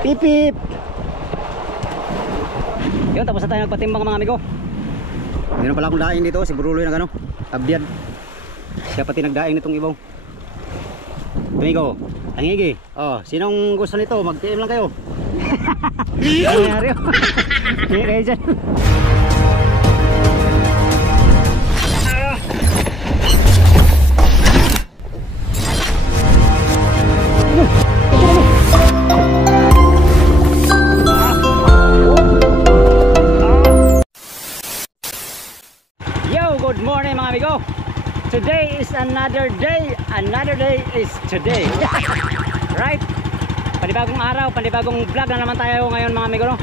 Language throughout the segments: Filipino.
Pipip. Yun, tapos na tayo nagpatimbang mga amigo. Meron pala akong daing dito, si Bruloy na gano, Abdiad. Siya pati nagdaing nitong ibaw. Amigo, tangigi. Oh, sinong gusto nito? Mag-PM lang kayo. Ano nangyari? Hindi kayo dyan. Good morning mga amigo. Today is another day. Another day is today. Right? Panibagong araw, panibagong vlog na naman tayo ngayon mga amigo, no?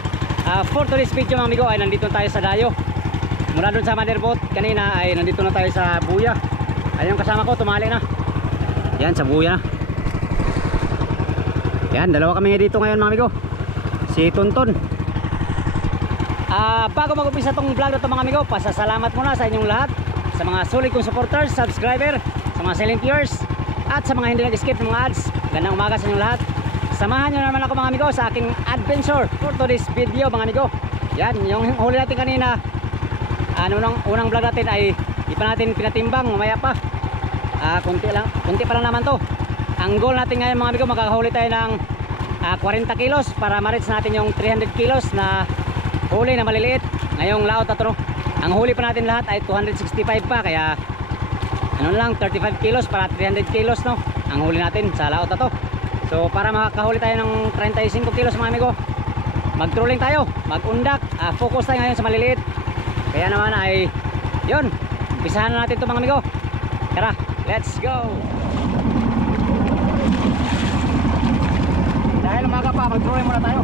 For today's video mga amigo ay nandito tayo sa Dayo. Mula dun sa Motherboat kanina ay nandito na tayo sa Buya. Ayun kasama ko, tumali na. Yan, sa Buya na. Yan, dalawa kami dito ngayon mga amigo. Si Tonton. Bago mag-umpisa tong vlog na to mga amigo, pasasalamat muna sa inyong lahat, sa mga solid kong supporters, subscriber, sa mga silent viewers, at sa mga hindi nag-skip ng mga ads. Gandang umaga sa inyong lahat. Samahan nyo naman ako mga amigo sa aking adventure for today's video mga amigo. Yan, yung huli natin kanina, unang vlog natin ay di pa natin pinatimbang, mamaya pa. Kunti pa lang naman to. Ang goal natin ngayon mga amigo, makakahuli tayo ng 40 kilos para ma-reach natin yung 300 kilos na huli na maliliit ngayong laot na to. Ang huli pa natin lahat ay 265 pa, kaya ano lang, 35 kilos para 300 kilos no, ang huli natin sa laot na to. So para makakahuli tayo ng 35 kilos mga amigo, mag-trolling tayo, mag-undak, focus tayo ngayon sa maliliit. Kaya naman ay yun, umpisahan na natin to mga amigo. Tara, let's go. Dahil umaga pa, mag-trolling muna tayo.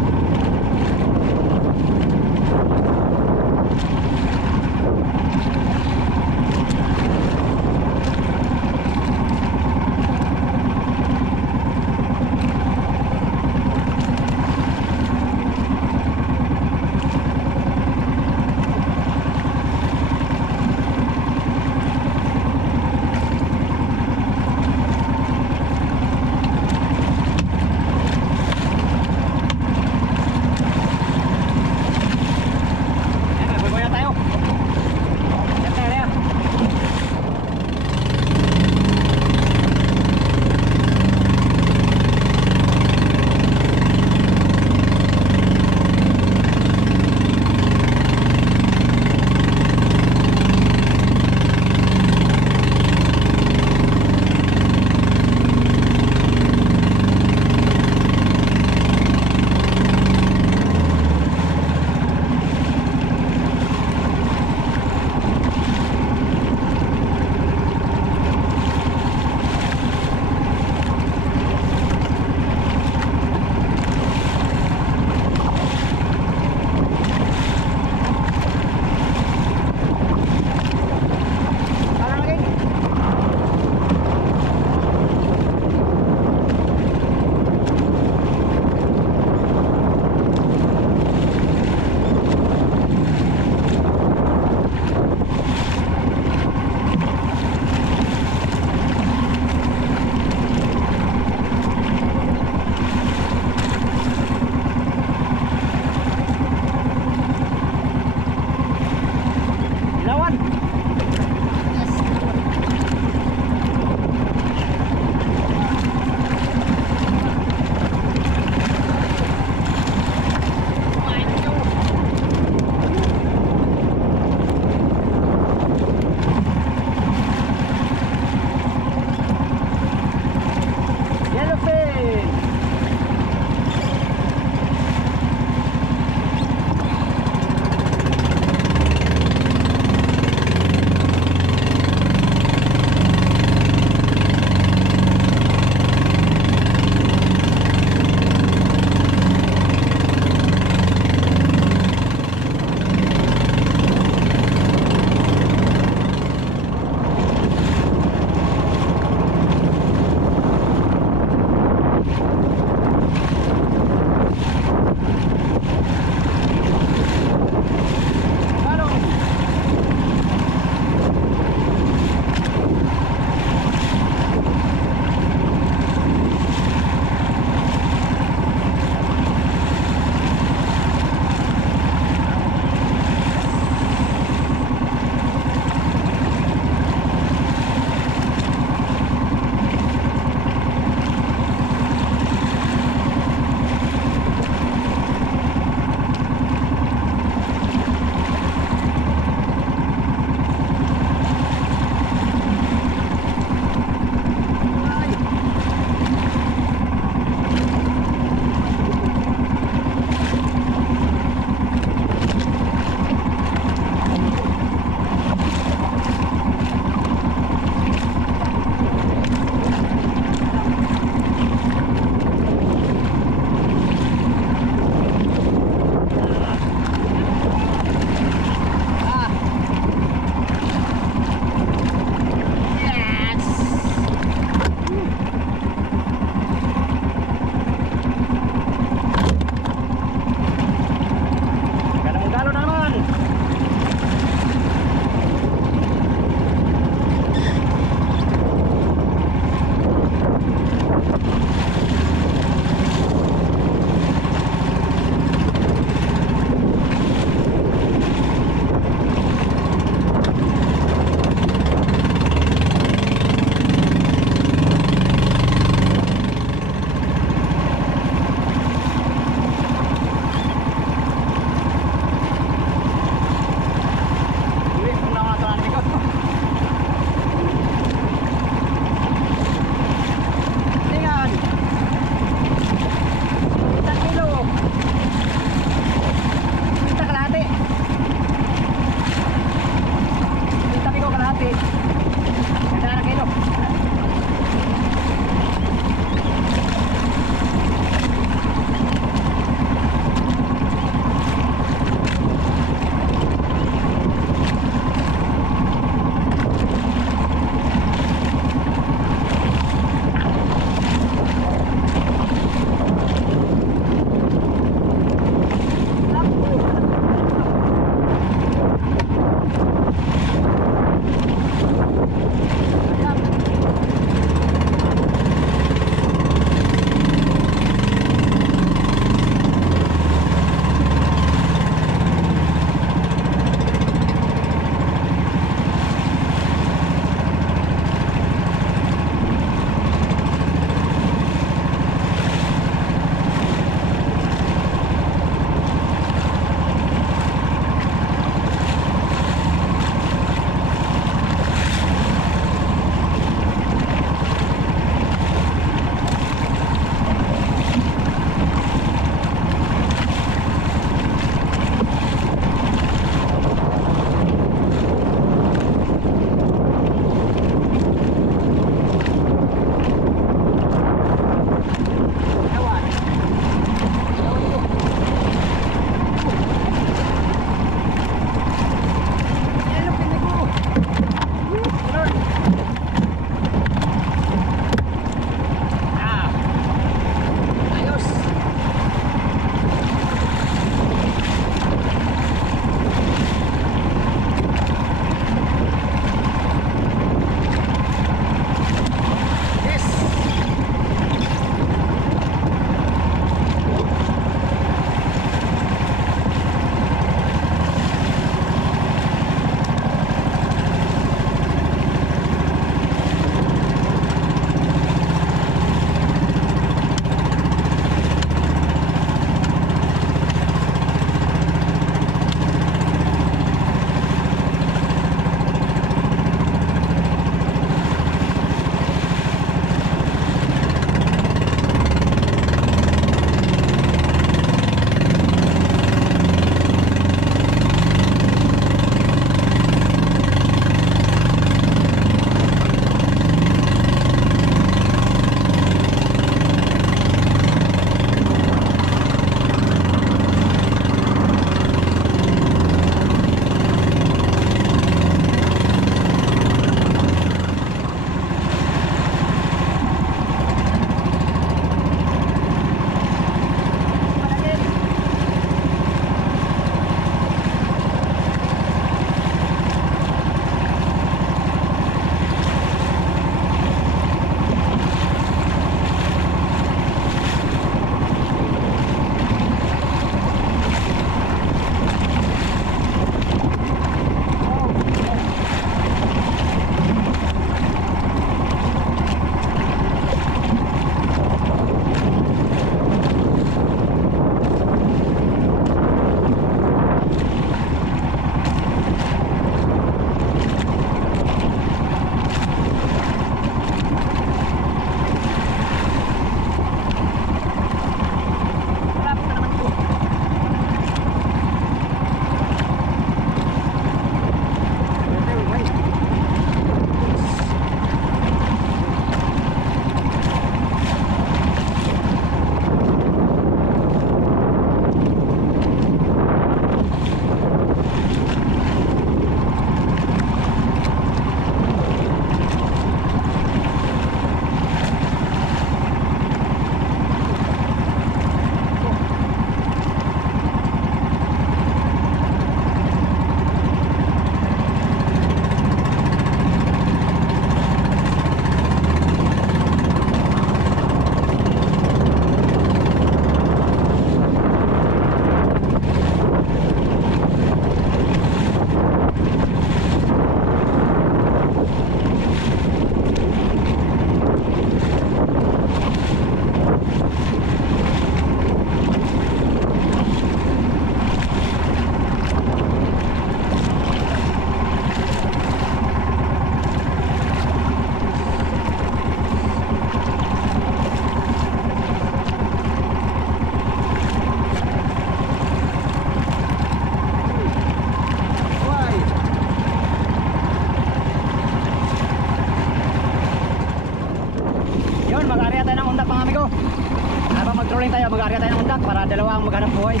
mag-aarga tayo ng undak para dalawa ang maghanap buhay.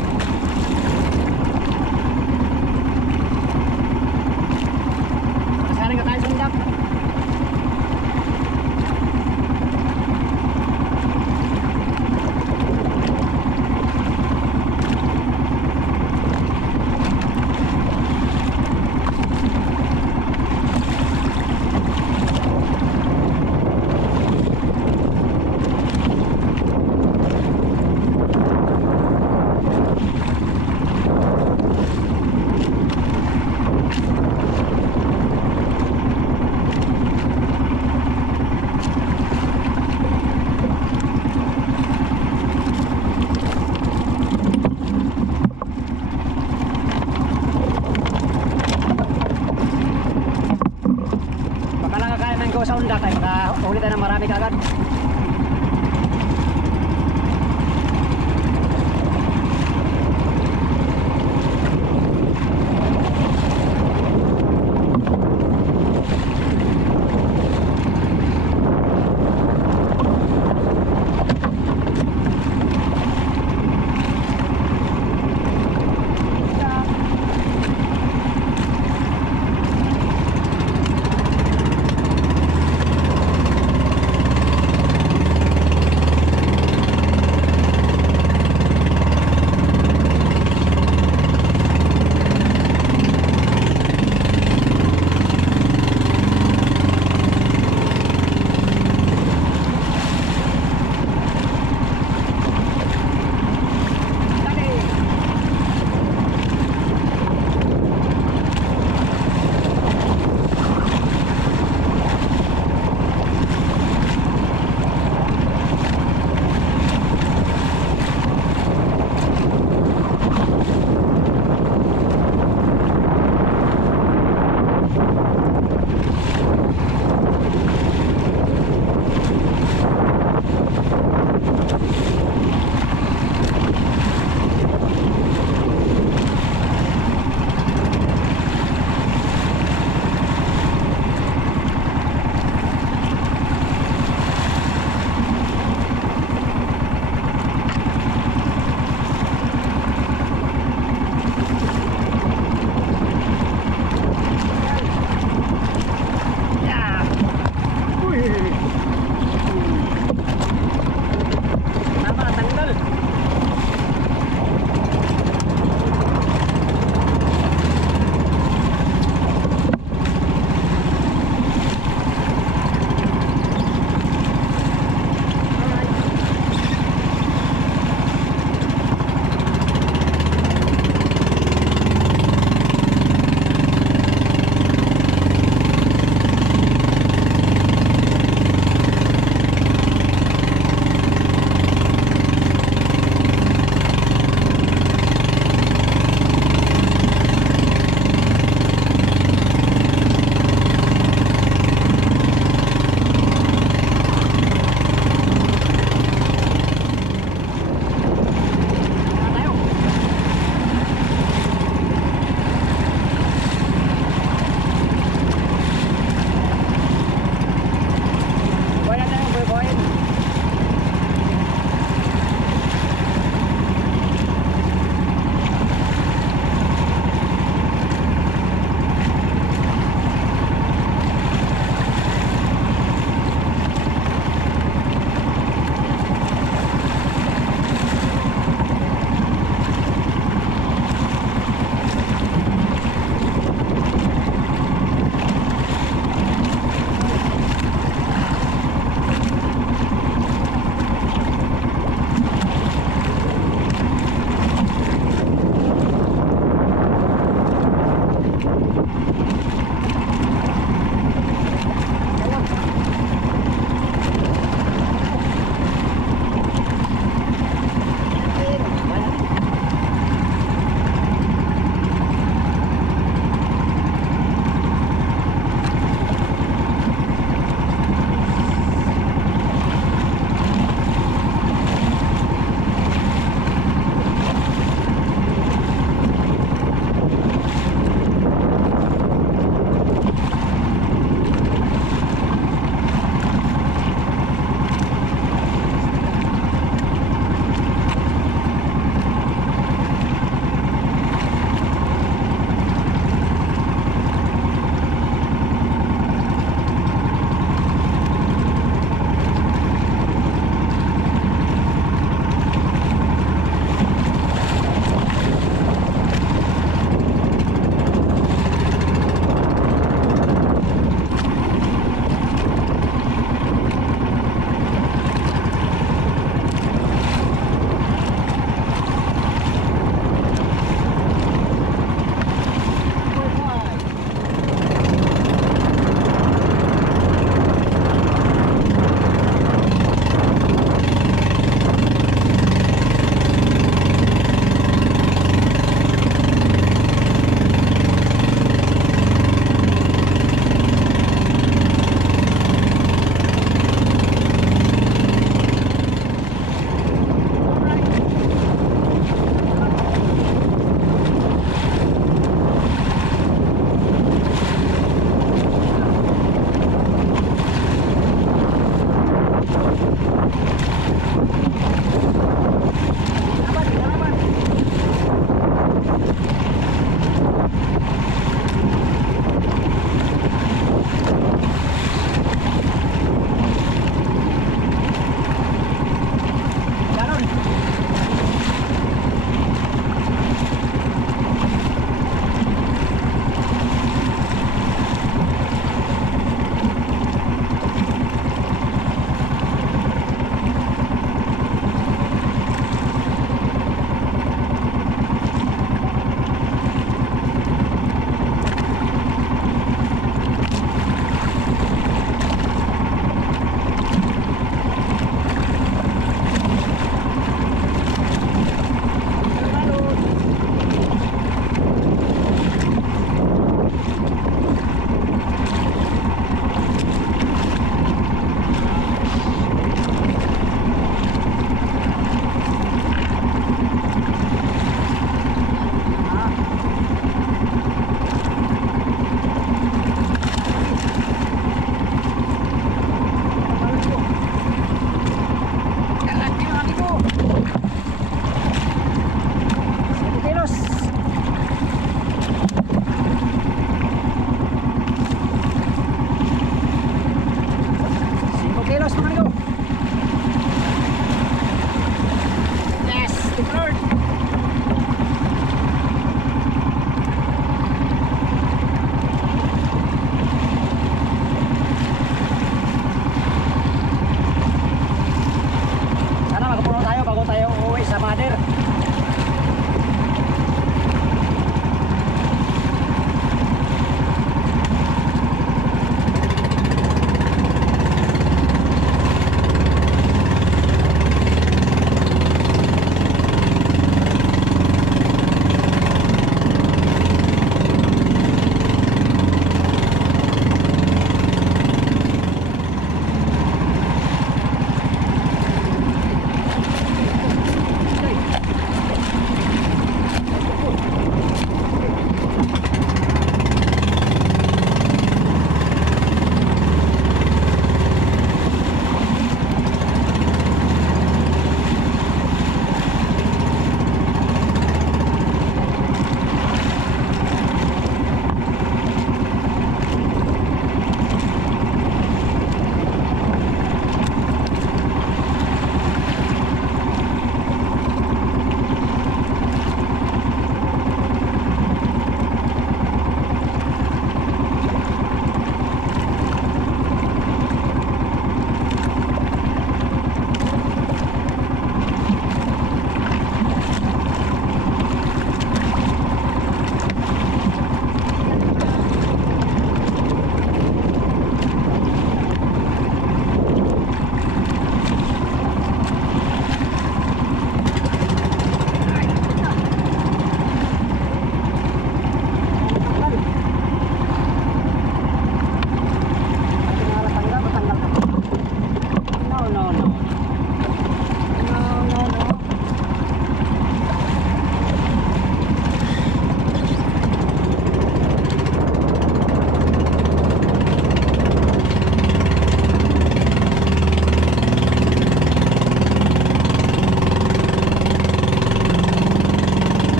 Masaling ka tayo sa undak.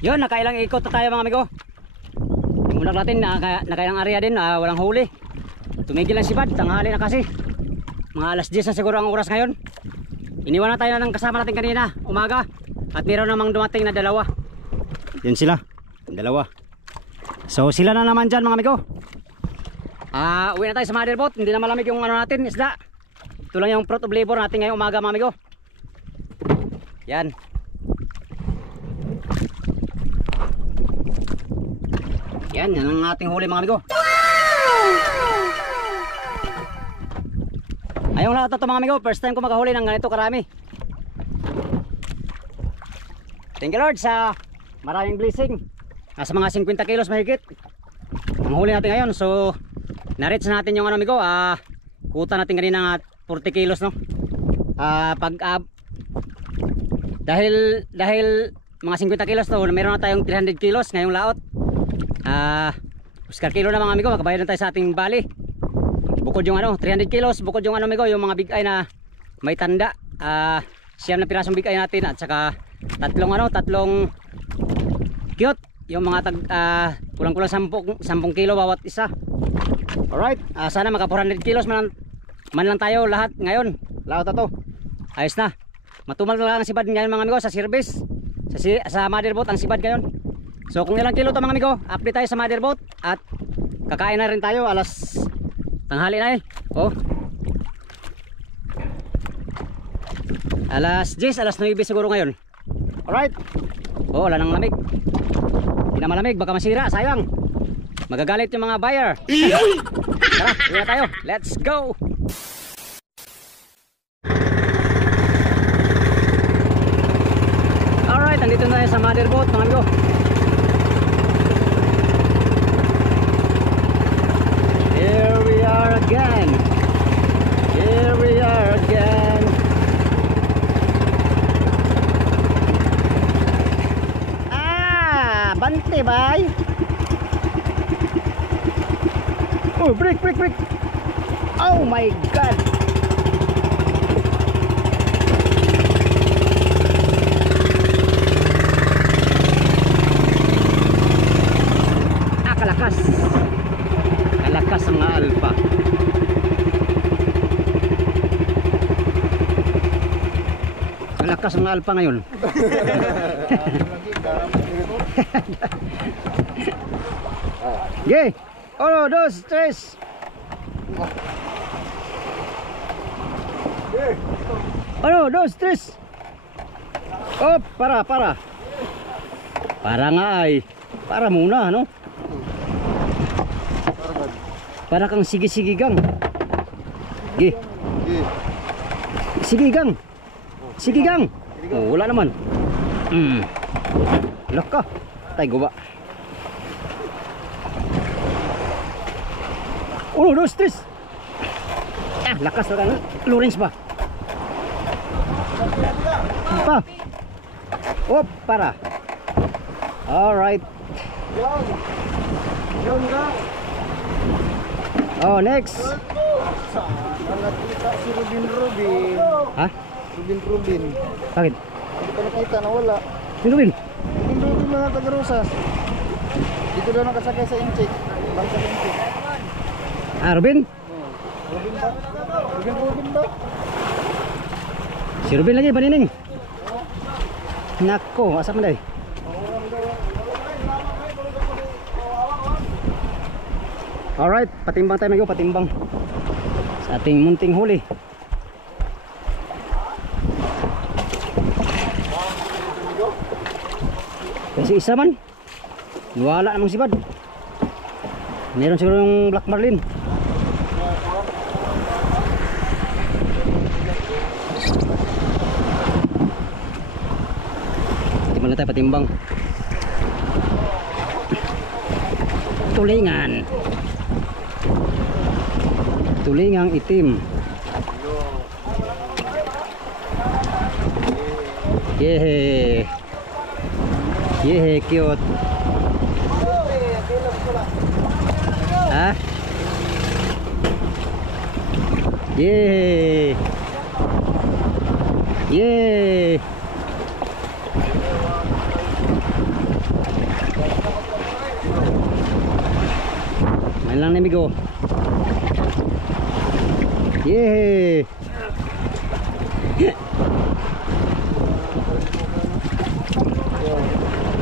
Yun, nakailang ikot na tayo mga amigo. Yung ulag natin, nakailang area din, walang huli. Tumigil lang si Bad, tanghali na kasi. Mga alas 10 na siguro ang oras ngayon. Iniwan na tayo ng kasama natin kanina, umaga. At meron namang dumating na dalawa. Yun sila, dalawa. So sila na naman dyan mga amigo. Uwi na tayo sa mother boat. Hindi na malamig yung ano natin, isda. Ito lang yung fruit of labor natin ngayong umaga mga amigo. Yan. Yan ang ating huli mga amigo. Ayong lahat ito mga amigo, first time ko makahuli ng ganito karami. Thank you Lord sa maraming blessing. Nasa mga 50 kilos mahigit ang huli natin ngayon. So na-reach natin yung ano amigo, kuta natin kanina 40 kilos no. Dahil mga 50 kilos to, meron na tayong 300 kilos ngayong laot. Oscar kilo na mga amigo, makabayad na tayo sa ating bali. Bukod yung ano, 300 kilos, bukod yung ano amigo, yung mga big eye na may tanda. Siyam na pirasong big eye natin at saka tatlong cute. Yung mga kulang-kulang 10 kilo bawat isa. Alright, sana maka 400 kilos man lang tayo lahat ngayon. Laot na to. Ayos na. Matumal lang ang sibad ngayon mga amigo sa service. Sa mother boat ang sibad ngayon. So kung ilang kilo to mga amigo, update tayo sa mother boat. At kakain na rin tayo, alas tanghali na eh. Oh. Alas 10, alas 9 siguro ngayon. Alright. Oh, wala nang lamig. Hindi na malamig, baka masira, sayang. Magagalit yung mga buyer. Tara, uwi na tayo. Let's go. Alright, nandito na tayo sa mother boat mga amigo. Here we are again. Here we are again. Bante bay. Oh, break. Oh my god. Kalakas. Kalakas ang alpa. Kalakas ang alpa ngayon. Gay. 1, 2, 3. Ano, 2, 3. Oh, para. Para nga ay. Para muna, no? Para kang sige-sigigang. Gay. Sigigang. Oh, wala naman. Laka. Tay guba. 1, 2, 3. Lakas na kan. Lawrence ba? Pa. Oh, para. Alright. Oh, next. Nakita si Rubin. Ha? Rubin. Bakit? Hindi ko nakita, nawala. Sino Will? Rubin mga taga-Rosas. Dito daw nakasakay sa Incheck. Bangsa Incheck. Rubin? Rubin ba? Rubin ba? Si Rubin lagi, panining. Nako, asa man day? Alright, patimbang tayo mga patimbang sa ating munting huli. Kasi isa man, wala namang sibad. Meron siguro yung Black Marlin. Patimbang na tayo, patimbang. Tulingang itim. Yehe. Yehe, cute. Ha? Yehe. Yehe. Yan lang namigo. Yehey.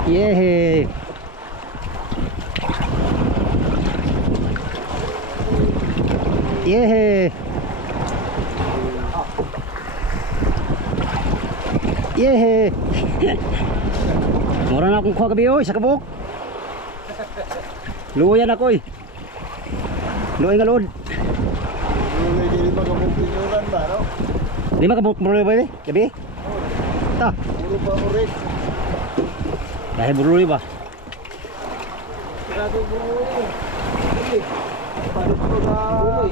Yehey. Yehey. Yehey. Mura na akong kuha gabi oy sa kabuk. Luyan ako eh. Luoy nga load. Hindi pa kamukinuran ba, no? Lima ka buruloy ba eh? Gabi? Ta. Puro pa ulit. Dahil buruloy ba? Sigurado buruloy. Sige. Paano ko na buruloy?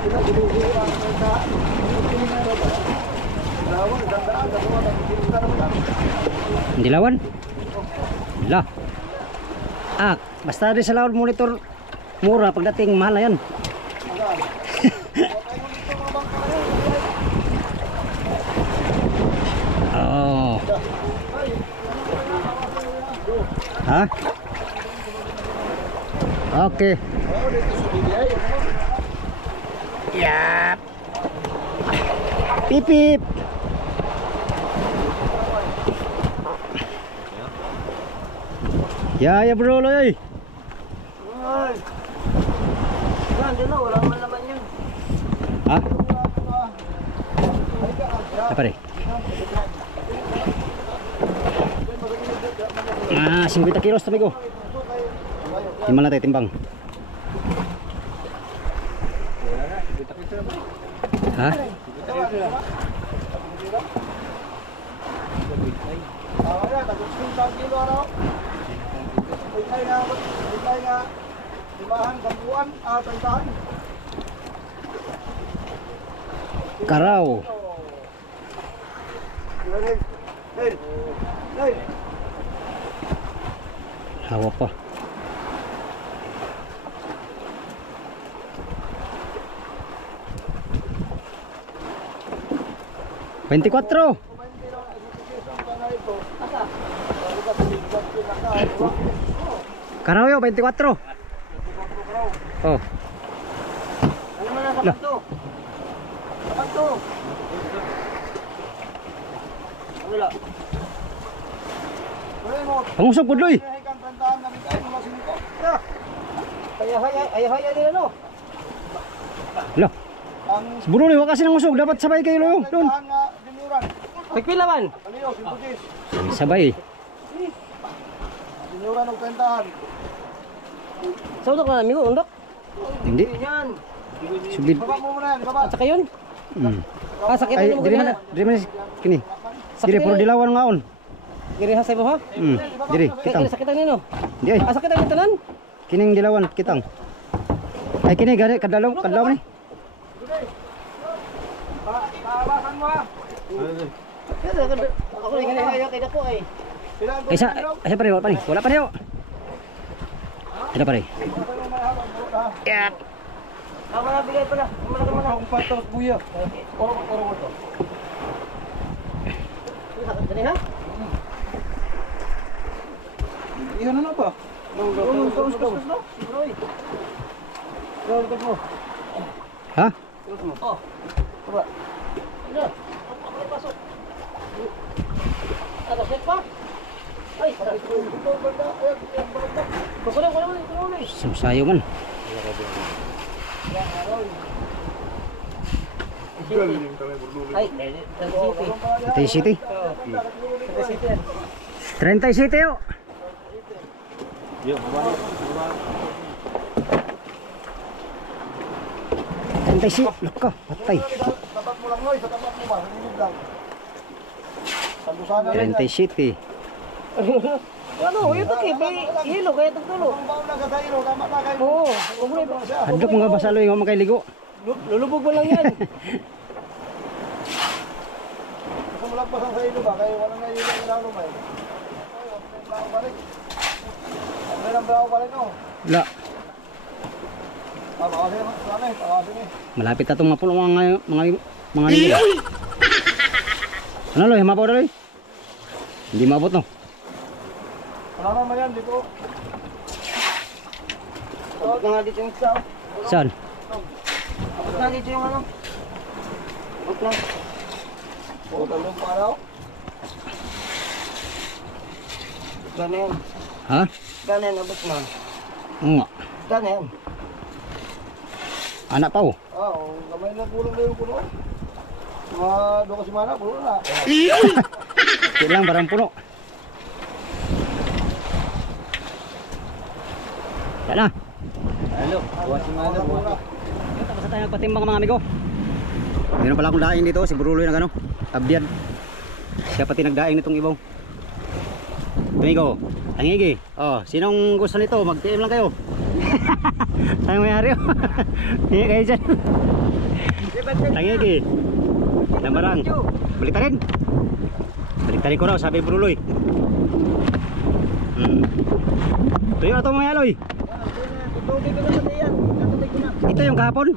Sila ginugulo ang kanta. Lawan, dandaan. Dalawa na kinuta naman. Hindi lawan? La. Ah, basta di sa lawan monitor mura pagdating mahal na yan. Oh. Ha? Okay. Yap. Pip pip. Ya bro loy. Ay. Hindi na, wala man naman yun. Ha? Apa deh? Ah, 50 kilos amigo. Timbang natin, timbang. Ha? Karaw. Hawa pa. Veinticuatro. Karaw yo, 24. Oh. Ano man ang Lah. to? Kapan to? Wala. Wala mo. Pangusog pudloy. Ay kang tandaan na bigay mo singko. Ay din ano? Lah. Ang Buruloy wa kasi nang usog, dapat sabay kayo loy. Doon. tandaan nga dinuran. Pagpila man. Aliyo, simpugis. Sabay. Dinuran og tandaan. Sa utok na amigo, undok. Hindi. Yan. Subid. Baba mo muna yan, baba. Saka yun. Ah, sakit Ay, mo diri man, na. diri man kini. Diri puro dilawan ngaon. Diri ha sa mo ha. Diri, kitang. Sakitan nino. Di ay, Ah, sakitan ni tanan. kining dilawan kitang. Ay kini gani kadalaw ni. Paabasan mo ha. Ako rin ganyan kaya kaya ko ay. Ilan Ay sa pare wala pa ni. Wala pa ni. Ada pare. Ya. Ako na bigay pa na. Malaki mo na. akong patos buya. Oro mo to. Sakit dali ha. Iyan na ba? Ha? Oh. Baba. Ano? Ako na pasok. Ano set pa? Ay, kukulang ko naman. Susayo man. Ay, Patay City. 37 yo. Tentay si, laka, patay. Tapat mo lang, Noy. Sa tapat mo ba? Nanginib lang. Sandusan na rin. Tentay City. ano, yun kay may hilo kaya tagtulo. Ang baon na sa ilo, tama na kayo. Oo, kumulay pa. Hadlok mga basaloy nga makailigo. Lulubog mo lang yan. Gusto mo lagpasan sa ilo ba? Kaya wala na ilo ng lalo ba? Bravo balik. Ang may ng bravo balik, no? La, Pawasin mo. Sana eh, pawasin eh. malapit na itong mapulong mga linggo. Ano loy, mabaw na loy? Hindi mabot no. Wala naman yan, di po. Abot na nga dito yung isa. Saan? Abot na dito yung ano. Abot na. O, talong pa raw. Ganyan. Ha? Ganyan, abot na. Oo nga. Ganyan. Anak pa oh. Gamay na kulang na yung puno. Mga 2 semana, puno na. Kailang barang puno. Yan na. Hello, 2 semana, puno na. Yun, tapos na tayo nagpatimbang mga amigo. Meron pala akong daing dito, si Buruloy na gano. Abyan. Siya pati nagdaing nitong ibaw. Amigo, tangigi. Oh, sinong gusto nito? Mag-PM lang kayo. Sayang may-ari oh. Hingi kayo dyan. Tangigi. Lambarang. Balik ta rin. Balik ta rin ko raw, sabi Buruloy. Tuyo na ito mga yaloy. Ito yung kahapon.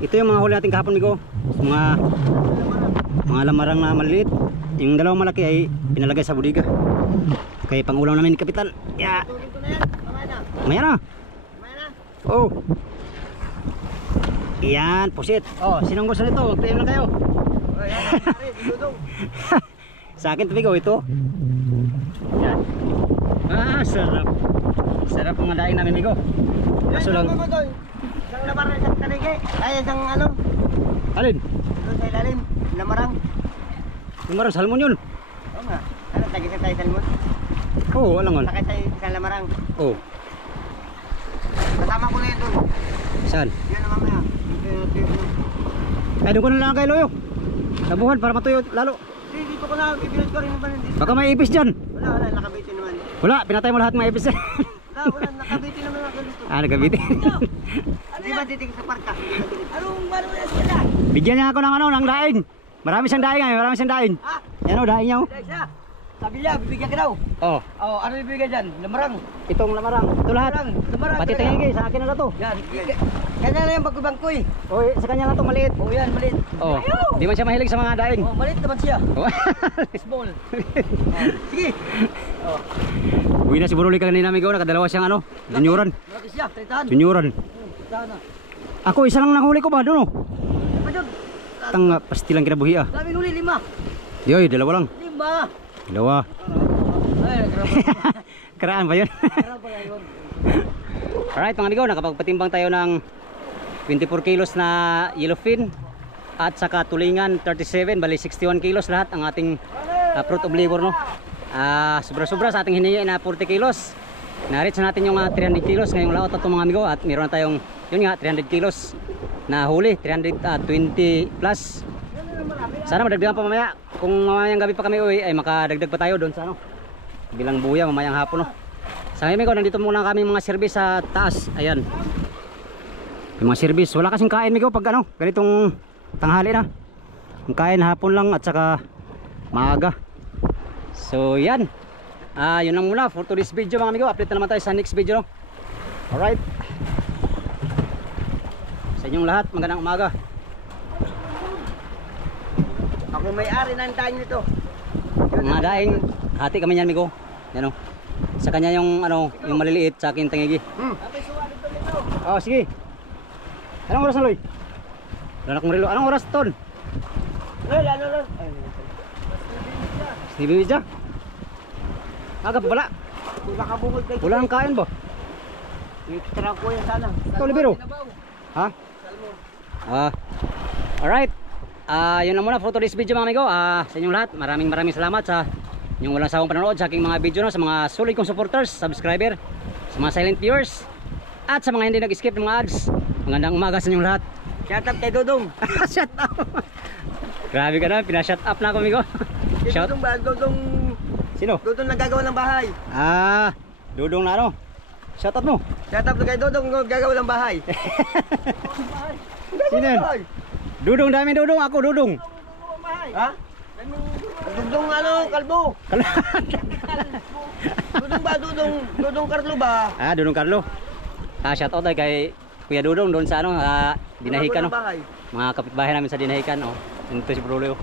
Ito yung mga huli natin kahapon, Migo. Mga lamarang na maliliit. Yung dalawang malaki ay pinalagay sa budiga. Kaya pangulam namin ni Kapitan. Yeah. Maya na. Oh. Yan, pusit. Oh, sinong gusto nito? Mag-PM lang kayo. Sa akin, Migo, ito. Yan. Ah, sarap. Sarap ang daing namin, Migo. Kaso lang. Isang lamarang sa kanigi. Ay, isang ano. Alin? Doon sa ilalim. Lamarang. Yung marang salmon yun. Oo nga. Ano, tagisa tayo salmon? Oo, oh, alam nga. Sakay sa isang lamarang. Oo. Oh. Kasama ko na yun doon. Saan? Yan na mamaya. Ay, doon ko na lang kay Loyo. Tabuhan para matuyo lalo. Dito ko na. Ibinod ko rin naman. Baka may ipis dyan. Wala. Nakabitin naman. Wala, pinatay mo lahat ng ipis dyan. Wala. Nakabitin naman ako dito. Ah, nagabitin. Di ba titig sa parka? Anong manunas sila? Bigyan niya ako ng ano, ng daing. Marami siyang daing ay, marami siyang daing. Ha? Yan o, daing niya o. Siya. Sabi niya, bibigyan ka daw. Oh, Oh, ano bibigyan dyan? Lamarang. itong lamarang. Ito lahat. Lamarang. Pati tingigi, sa akin na lang to. Yan. Kanya na yung pagkubangkoy. Oh, sa kanya lang to maliit. Oh, yan, maliit. Oh, di man siya mahilig sa mga daing. Oh, maliit naman siya. Oh. Small. Sige. Oh, Uwi na si Buruloy kanina, amigo. Nakadalawa siyang ano, junioran. malaki siya. Tritahan. Junioran. Sana. Ako, isa lang nahuli ko ba? Doon o. Ano yun? Tanga, pastilang kinabuhi ah. Daming huli, 5. Yoy, dalawa lang. 5. Dalawa. Ay, grabe. Karaan ba yun? Grabe na yun. Alright mga amigo, nakapagpatimbang tayo ng 24 kilos na yellowfin at saka tulingan 37, bali 61 kilos lahat ang ating fruit of labor, no? Sobra-sobra sa ating hiningi na 40 kilos. Na-reach natin yung 300 kilos ngayong laot at mga amigo, at meron na tayong yun nga 300 kilos na huli, 320 plus. Sana madagdagan pa mamaya. Kung mamayang gabi pa kami uwi ay makadagdag pa tayo doon sa ano, bilang buya mamayang hapon, no? Sa ngayon ko, nandito muna kami mga service sa taas. Ayan. Yung mga service, wala kasing kain Migo pag ano, ganitong tanghali na. Ang kain hapon lang at saka maaga. So yan. Yun lang muna for today's video mga amigo. Update na naman tayo sa next video, no? Alright. Sa inyong lahat, magandang umaga. Ako may-ari ng daing nito. Mga daing, hati kami niyan Migo. Yan o. Sa kanya yung ano, yung maliliit, sa akin tangigi. Oh, sige. Anong oras na, Loy? Wala na akong relo. Anong oras, Ton? Lalo. Stevie Widja? Aga pa pala. Wala ka bungol kay. Wala kang kain ba? Tira ko yan sana. Ito, Libero. Ha? Alright. Yun lang muna for today's video mga amigo. Sa inyong lahat, maraming salamat sa inyong walang sawang panonood sa aking mga video, no? Sa mga solid kong supporters, subscriber, sa mga silent viewers, at sa mga hindi nag-skip ng mga ads. Magandang umaga sa inyong lahat. Shout out kay Dodong. Shut up. Grabe ka na, pinashut up na ako amigo. Shout. Dodong. Sino? Dodong nagagawa ng bahay. Dudong na ano. Shout out mo. Shout out kay Dodong gagawa ng bahay. Sino yun? Dudong, daming dudong. Ako dudong. Ha? Dudong ano, kalbo. Dudong ba, Dudong Carlo ba? Dudong Carlo. Shout out kay Kuya Dudong doon sa ano, Dinahican, no? Mga kapitbahay namin sa Dinahican, oh. Ito si Brulo.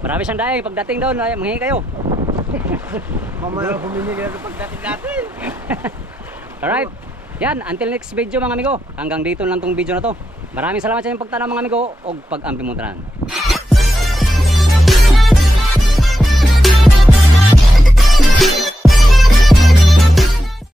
Marami siyang daing pagdating doon, manghingi kayo. Mamaya huminig na pagdating natin. Alright. Yan, until next video mga amigo. Hanggang dito lang tong video na to. Maraming salamat sa inyong pagtanaw mga amigo o pag-ampimuntanan.